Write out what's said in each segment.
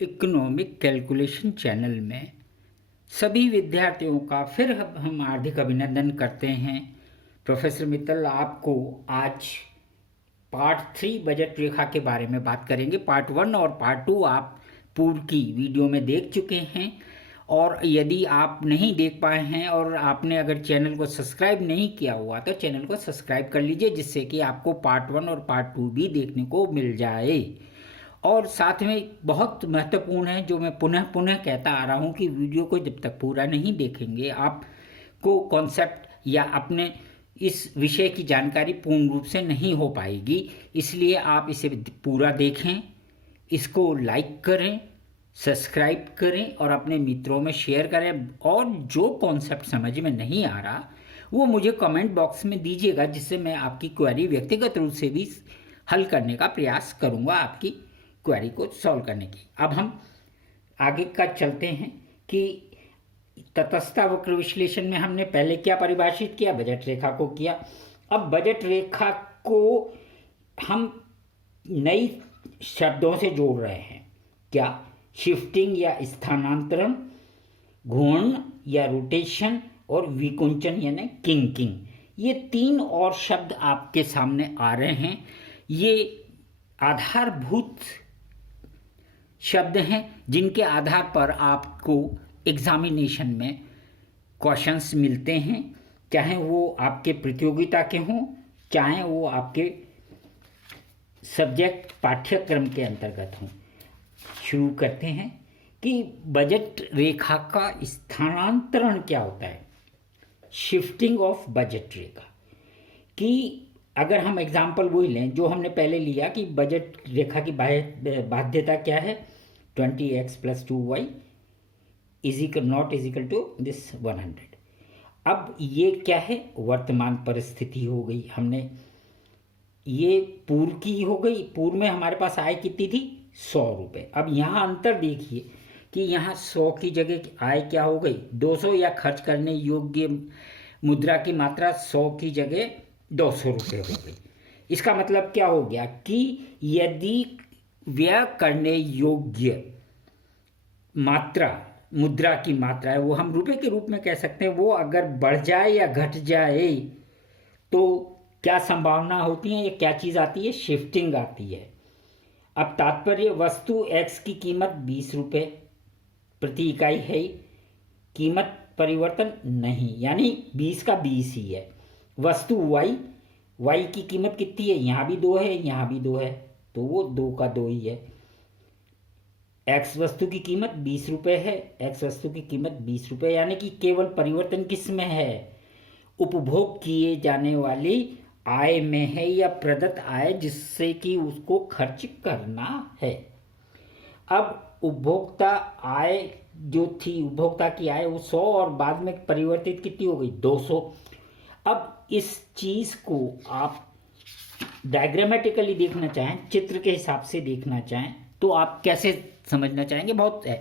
Economic calculation channel में सभी विद्यार्थियों का फिर हम हार्दिक अभिनंदन करते हैं। प्रोफेसर मित्तल आपको आज पार्ट 3 बजट रेखा के बारे में बात करेंगे। पार्ट 1 और पार्ट 2 आप पूर्व की वीडियो में देख चुके हैं, और यदि आप नहीं देख पाए हैं और आपने अगर चैनल को सब्सक्राइब नहीं किया हुआ तो चैनल को सब्सक्राइब कर लीजिए, जिससे कि आपको पार्ट 1 और पार्ट 2 भी देखने को मिल जाए। और साथ में बहुत महत्वपूर्ण है, जो मैं पुनः पुनः कहता आ रहा हूँ कि वीडियो को जब तक पूरा नहीं देखेंगे आपको कॉन्सेप्ट या अपने इस विषय की जानकारी पूर्ण रूप से नहीं हो पाएगी। इसलिए आप इसे पूरा देखें, इसको लाइक करें, सब्सक्राइब करें और अपने मित्रों में शेयर करें। और जो कॉन्सेप्ट समझ में नहीं आ रहा वो मुझे कमेंट बॉक्स में दीजिएगा, जिससे मैं आपकी क्वेरी व्यक्तिगत रूप से भी हल करने का प्रयास करूँगा, आपकी क्वेरी को सॉल्व करने की। अब हम आगे का चलते हैं कि तटस्थता वक्र विश्लेषण में हमने पहले क्या परिभाषित किया, बजट रेखा को किया। अब बजट रेखा को हम नई शब्दों से जोड़ रहे हैं। क्या? शिफ्टिंग या स्थानांतरण, घूर्ण या रोटेशन, और विकुंचन यानी किंकिंग। ये 3 और शब्द आपके सामने आ रहे हैं। ये आधारभूत शब्द हैं जिनके आधार पर आपको एग्जामिनेशन में क्वेश्चंस मिलते हैं, चाहे वो आपके प्रतियोगिता के हों, चाहे वो आपके सब्जेक्ट पाठ्यक्रम के अंतर्गत हों। शुरू करते हैं कि बजट रेखा का स्थानांतरण क्या होता है। शिफ्टिंग ऑफ बजट रेखा की अगर हम एग्जाम्पल वही लें जो हमने पहले लिया कि बजट रेखा की बाध्यता क्या है, 20x + 2y nought is equal to this 100। अब ये क्या है, वर्तमान परिस्थिति हो गई। हमने ये पूर्व की हो गई। पूर्व में हमारे पास आय कितनी थी, 100 रुपये। अब यहाँ अंतर देखिए कि यहाँ 100 की जगह आय क्या हो गई, 200, या खर्च करने योग्य मुद्रा की मात्रा 100 की जगह 200 रुपये हो गई। इसका मतलब क्या हो गया कि यदि व्यय करने योग्य मात्रा, मुद्रा की मात्रा है, वो हम रुपए के रूप में कह सकते हैं, वो अगर बढ़ जाए या घट जाए तो क्या संभावना होती है, ये क्या चीज़ आती है, शिफ्टिंग आती है। अब तात्पर्य, वस्तु x की कीमत 20 रुपये प्रति इकाई है, कीमत परिवर्तन नहीं, यानी 20 का 20 ही है। वस्तु y की कीमत कितनी है, यहाँ भी 2 है, यहाँ भी 2 है, तो वो 2 का 2 ही है। x वस्तु की कीमत 20 रुपये है, x वस्तु की कीमत 20 रुपये, यानी कि केवल परिवर्तन किस में है, उपभोग किए जाने वाली आय में है, या प्रदत्त आय जिससे कि उसको खर्च करना है। अब उपभोक्ता आय जो थी, उपभोक्ता की आय वो 100 और बाद में परिवर्तित कितनी हो गई, 200। अब इस चीज़ को आप डायग्रामेटिकली देखना चाहें, चित्र के हिसाब से देखना चाहें, तो आप कैसे समझना चाहेंगे। बहुत है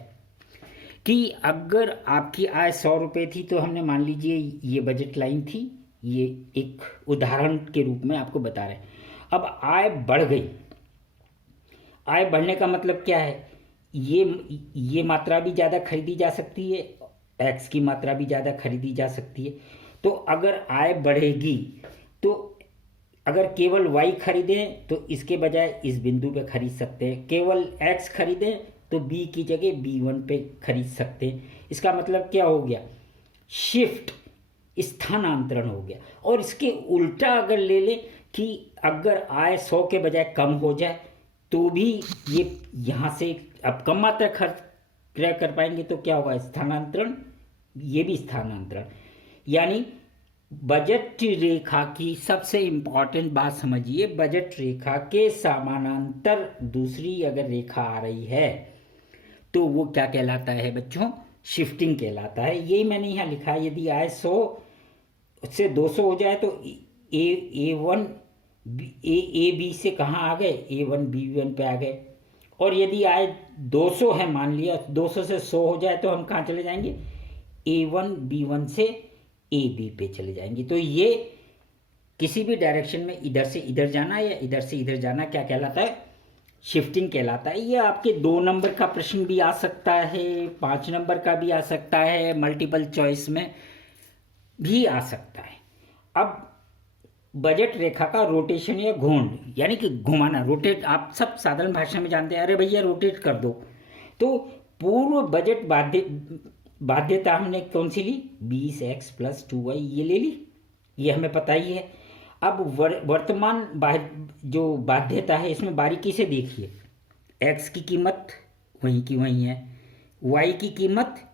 कि अगर आपकी आय 100 रुपये थी तो हमने मान लीजिए ये बजट लाइन थी, ये एक उदाहरण के रूप में आपको बता रहे हैं। अब आय बढ़ गई। आय बढ़ने का मतलब क्या है, ये मात्रा भी ज़्यादा खरीदी जा सकती है, x की मात्रा भी ज़्यादा खरीदी जा सकती है। तो अगर आय बढ़ेगी तो अगर केवल y खरीदें तो इसके बजाय इस बिंदु पे खरीद सकते हैं, केवल x खरीदें तो b की जगह b1 पे खरीद सकते हैं। इसका मतलब क्या हो गया, शिफ्ट, स्थानांतरण हो गया। और इसके उल्टा अगर ले लें कि अगर आय 100 के बजाय कम हो जाए तो भी ये यहाँ से अब कम मात्रा खर्च क्रय कर पाएंगे, तो क्या होगा, स्थानांतरण, ये भी स्थानांतरण। यानी बजट रेखा की सबसे इम्पॉर्टेंट बात समझिए, बजट रेखा के समानांतर दूसरी अगर रेखा आ रही है तो वो क्या कहलाता है बच्चों, शिफ्टिंग कहलाता है। यही मैंने यहाँ लिखा है, यदि आय 100 से 200 हो जाए तो A1 A B से कहाँ आ गए, A1 B1 पे आ गए। और यदि आय 200 है, मान लिया 200 से 100 हो जाए तो हम कहाँ चले जाएंगे, A1 B1 से AB पे चले जाएंगे। तो ये किसी भी डायरेक्शन में इधर से इधर जाना या इधर से इधर जाना क्या कहलाता है, शिफ्टिंग कहलाता है। ये आपके 2 नंबर का प्रश्न भी आ सकता है, 5 नंबर का भी आ सकता है, मल्टीपल चॉइस में भी आ सकता है। अब बजट रेखा का रोटेशन या घूर्ण, यानी कि घुमाना, रोटेट, आप सब साधारण भाषा में जानते हैं, अरे भैया रोटेट कर दो। तो पूर्व बजट बाध्यता हमने कौन सी ली, 20x + 2y, ये ले ली, ये हमें पता ही है। अब वर्तमान जो बाध्यता है इसमें बारीकी से देखिए, x की कीमत वहीं की वहीं है, y की कीमत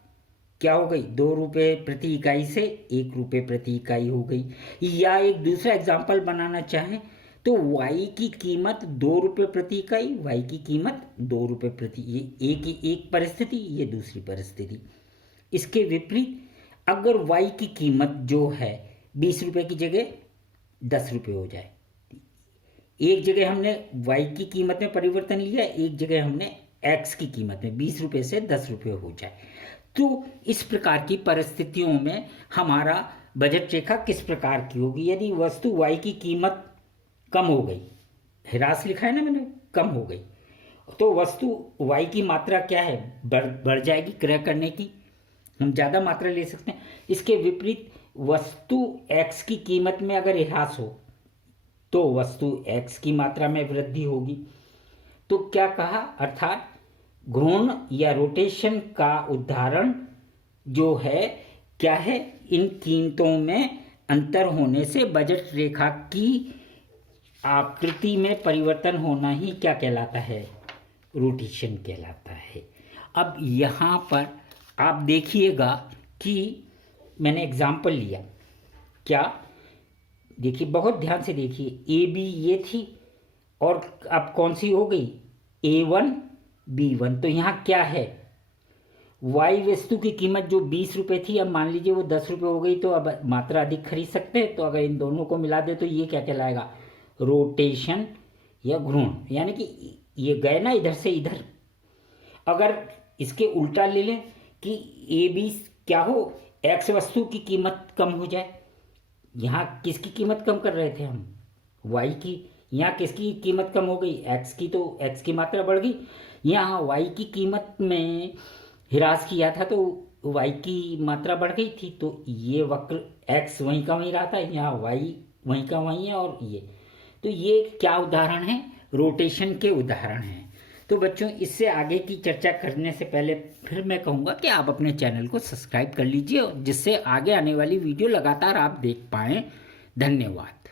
क्या हो गई, 2 रुपये प्रति इकाई से 1 रुपये प्रति इकाई हो गई। या एक दूसरा एग्जाम्पल बनाना चाहें तो y की कीमत 2 रुपये प्रति इकाई, y की कीमत 2 रुपये प्रति, ये एक परिस्थिति, ये दूसरी परिस्थिति। इसके विपरीत अगर y की कीमत जो है 20 रुपये की जगह 10 रुपये हो जाए, एक जगह हमने y की कीमत में परिवर्तन लिया, एक जगह हमने x की कीमत में 20 रुपये से 10 रुपये हो जाए, तो इस प्रकार की परिस्थितियों में हमारा बजट रेखा किस प्रकार की होगी। यदि वस्तु y की कीमत कम हो गई, ह्रास लिखा है ना मैंने, कम हो गई, तो वस्तु y की मात्रा क्या है, बढ़ जाएगी क्रय करने की, हम ज़्यादा मात्रा ले सकते हैं। इसके विपरीत वस्तु x की कीमत में अगर ह्रास हो तो वस्तु x की मात्रा में वृद्धि होगी। तो क्या कहा, अर्थात घूर्ण या रोटेशन का उदाहरण जो है क्या है, इन कीमतों में अंतर होने से बजट रेखा की आकृति में परिवर्तन होना ही क्या कहलाता है, रोटेशन कहलाता है। अब यहाँ पर आप देखिएगा कि मैंने एग्जाम्पल लिया, क्या देखिए, बहुत ध्यान से देखिए, ए बी ये थी और अब कौन सी हो गई, A1 B1। तो यहाँ क्या है, y वस्तु की कीमत जो 20 रुपये थी, अब मान लीजिए वो 10 रुपये हो गई, तो अब मात्रा अधिक खरीद सकते हैं। तो अगर इन दोनों को मिला दे तो ये क्या कहलाएगा, रोटेशन या घूर्ण, यानी कि ये गए ना इधर से इधर। अगर इसके उल्टा ले लें कि ए बी क्या हो, x वस्तु की कीमत कम हो जाए, यहाँ किसकी कीमत कम कर रहे थे हम, y की, यहाँ किसकी कीमत कम हो गई, x की, तो x की मात्रा बढ़ गई। यहाँ y की कीमत में ह्रास किया था तो y की मात्रा बढ़ गई थी, तो ये वक्र x वहीं का वहीं रहा था, यहाँ y वहीं का वहीं है, और तो ये क्या उदाहरण है, रोटेशन के उदाहरण हैं। तो बच्चों, इससे आगे की चर्चा करने से पहले फिर मैं कहूँगा कि आप अपने चैनल को सब्सक्राइब कर लीजिए, जिससे आगे आने वाली वीडियो लगातार आप देख पाएँ। धन्यवाद।